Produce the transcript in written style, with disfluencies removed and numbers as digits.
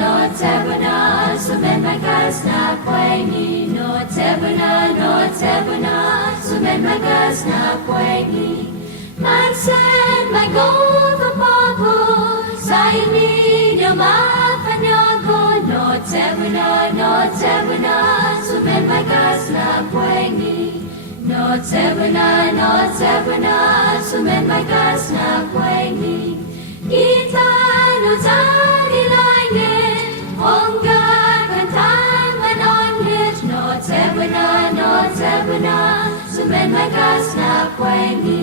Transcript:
Notebuna, sumen magas na kwengi. Notebuna, sumen magas na kwengi. Mansen magova papo, sa inyo mapanyago. Notebuna, sumen magas na kwengi. Notebuna, sumen magas na kwengi. Kita no tani lainit, hongga kantan manonhit. Notebuna, sumen magas na kwengi.